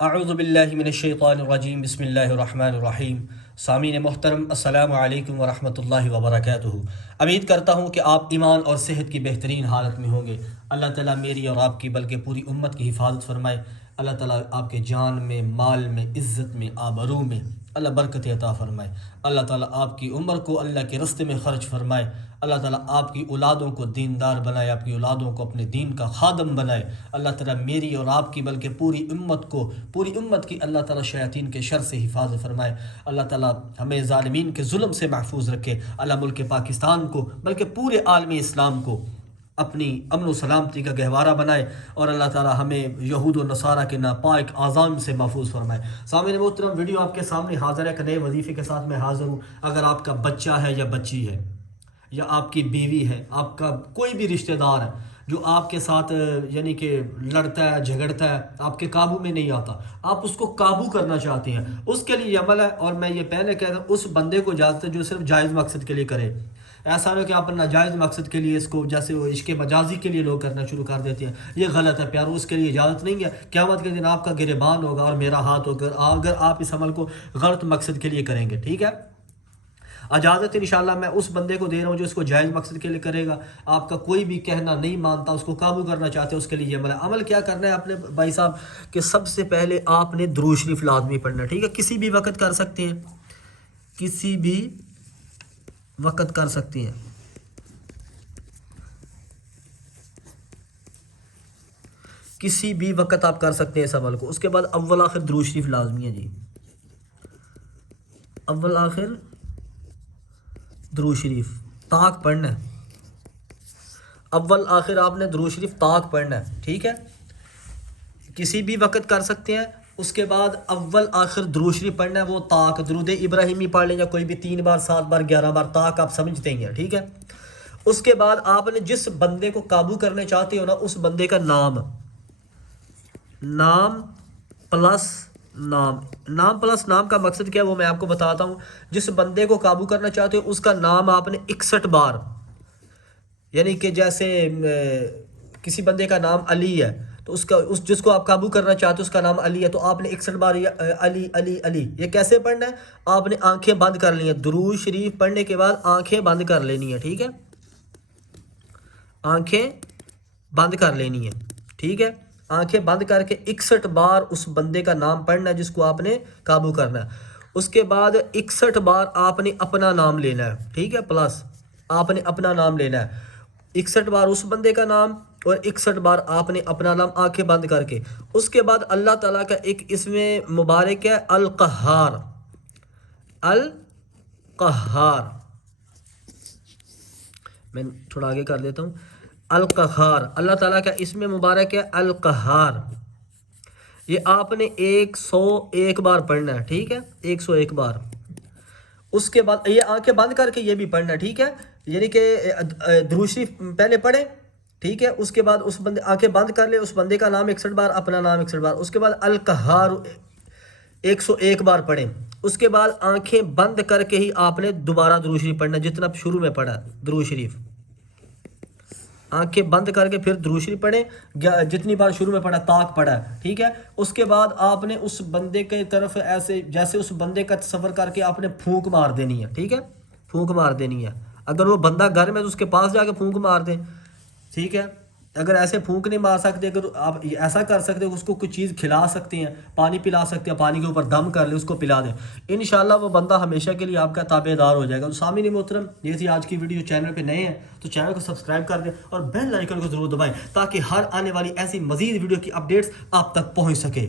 अऊज़ुबिल्लाहिमिनश्शैतानिर्रजीम बिस्मिल्लाहिर्रहमानिर्रहीम। सामीन मोहतरम अस्सलामु अलैकुम वरहमतुल्लाहि वबरकातुहू। उम्मीद करता हूँ कि आप ईमान और सेहत की बेहतरीन हालत में होंगे। अल्लाह ताला मेरी और आपकी बल्कि पूरी उम्मत की हिफाजत फरमाए। अल्लाह ताला आपके जान में, माल में, इज़्ज़त में, आबरू में अल्लाह बरकत अता फरमाए। अल्लाह ताला आपकी उम्र को अल्लाह के रस्ते में ख़र्च फरमाए। अल्लाह ताला आपकी औलादों को दीनदार बनाए, आपकी औलादों को अपने दीन का खादम बनाए। अल्लाह ताला मेरी और आपकी बल्कि पूरी उम्मत की अल्लाह ताला शयातीन के शर से हिफाजत फरमाए। अल्लाह ताला हमें ज़ालिमीन के जुल्म से महफूज रखे। अल्लाह मुल्क पाकिस्तान को बल्कि पूरे आलमी इस्लाम को अपनी अमन सलामती का गहवारा बनाए और अल्लाह ताला हमें यहूद व नसारा के नापाक आज़ाम से महफूज फरमाए। सामने मोहतरम, वीडियो आपके सामने हाज़िर है। एक नए वजीफ़े के साथ मैं हाज़िर हूँ। अगर आपका बच्चा है या बच्ची है या आपकी बीवी है, आपका कोई भी रिश्तेदार है जो आपके साथ यानी कि लड़ता है, झगड़ता है, आपके काबू में नहीं आता, आप उसको काबू करना चाहते हैं, उसके लिए अमल है। और मैं ये पहले कहता हूँ, उस बंदे को इजाज़त है जो सिर्फ जायज़ मकसद के लिए करे। ऐसा नहीं कि आप नाजायज़ मकसद के लिए इसको, जैसे वो इश्क़ मजाजी के लिए लोग करना शुरू कर देते हैं, ये गलत है प्यारो, उसके लिए इजाज़त नहीं है। क़यामत के दिन आपका गिरबान होगा और मेरा हाथ होगा अगर आप इस अमल को गलत मकसद के लिए करेंगे। ठीक है, इजाज़त इंशाल्लाह मैं उस बंदे को दे रहा हूँ जो इसको जायज़ मकसद के लिए करेगा। आपका कोई भी कहना नहीं मानता, उसको काबू करना चाहते हैं, उसके लिए अमल है। अमल क्या करना है आपने भाई साहब, कि सबसे पहले आपने दुरूद शरीफ लाजमी पढ़ना है। ठीक है, किसी भी वक्त कर सकते हैं, किसी भी वक्त कर सकते हैं, किसी भी वक्त आप कर सकते हैं इस अमल को। उसके बाद अव्वल आखिर दुरूद शरीफ लाजमी है जी, अव्वल आखिर दुरूद शरीफ ताक पढ़ना है। अव्वल आखिर आपने दुरूद शरीफ ताक पढ़ना है। ठीक है, किसी भी वक्त कर सकते हैं। उसके बाद अव्वल आखिर दुरूद शरीफ पढ़ना है, वो ताक दुरूद इब्राहिमी पढ़ लें या कोई भी 3 बार, 7 बार, 11 बार, ताक आप समझते हैं। ठीक है, उसके बाद आपने जिस बंदे को काबू करने चाहते हो ना, उस बंदे का नाम प्लस नाम प्लस नाम का मकसद क्या है वो मैं आपको बताता हूँ। जिस बंदे को काबू करना चाहते हो उसका नाम आपने 61 बार, यानी कि जैसे किसी बंदे का नाम अली है तो उस जिसको आप काबू करना चाहते हो उसका नाम अली है, तो आपने 61 बार अली अली अली, ये कैसे पढ़ना है, आपने आंखें बंद कर ली है। दुरूद शरीफ पढ़ने के बाद आंखें बंद कर लेनी है। ठीक है, आंखें बंद कर लेनी है। ठीक है, आंखें बंद करके 61 बार उस बंदे का नाम पढ़ना है जिसको आपने काबू करना है। उसके बाद 61 बार आपने अपना नाम लेना है। ठीक है, प्लस आपने अपना नाम लेना है। 61 बार उस बंदे का नाम और 61 बार आपने अपना नाम, आंखें बंद करके। उसके बाद अल्लाह ताला का एक इसमें मुबारक है, अल कहार। अल कहार मैं थोड़ा आगे कर देता हूँ। अल कहार अल्लाह ताला का इसमें मुबारक है, अल कहार। ये आपने 101 बार पढ़ना है। ठीक है, 101 बार। उसके बाद ये आंखें बंद करके ये भी पढ़ना है। ठीक है, यानी कि दुरूद शरीफ पहले पढ़े। ठीक है, उसके बाद उस बंदे, आंखें बंद कर ले, उस बंदे का नाम 61 बार, अपना नाम 61 बार। उसके बाद अल कहार 101 बार पढ़ें। उसके बाद आंखें बंद करके ही आपने दोबारा दुरूद शरीफ पढ़ना, जितना शुरू में पढ़ा दुरूद शरीफ, आंखें बंद करके फिर दुरूद शरीफ पढ़ें जितनी बार शुरू में पढ़ा, ताक पढ़ा। ठीक है, उसके बाद आपने उस बंदे के तरफ ऐसे जैसे उस बंदे का तसव्वुर करके आपने फूंक मार देनी है। ठीक है, फूंक मार देनी है। अगर वो बंदा घर में तो उसके पास जाके फूंक मार दें। ठीक है, अगर ऐसे फूंक नहीं मार सकते, अगर आप ऐसा कर सकते हो, उसको कुछ चीज़ खिला सकते हैं, पानी पिला सकते हैं, पानी के ऊपर दम कर ले, उसको पिला दें, इंशाल्लाह वो बंदा हमेशा के लिए आपका ताबेदार हो जाएगा। तो सामीन मोहतरम, ये थी आज की वीडियो। चैनल पे नए हैं तो चैनल को सब्सक्राइब कर दें और बेल आइकन को ज़रूर दबाएं ताकि हर आने वाली ऐसी मज़ीद वीडियो की अपडेट्स आप तक पहुँच सके।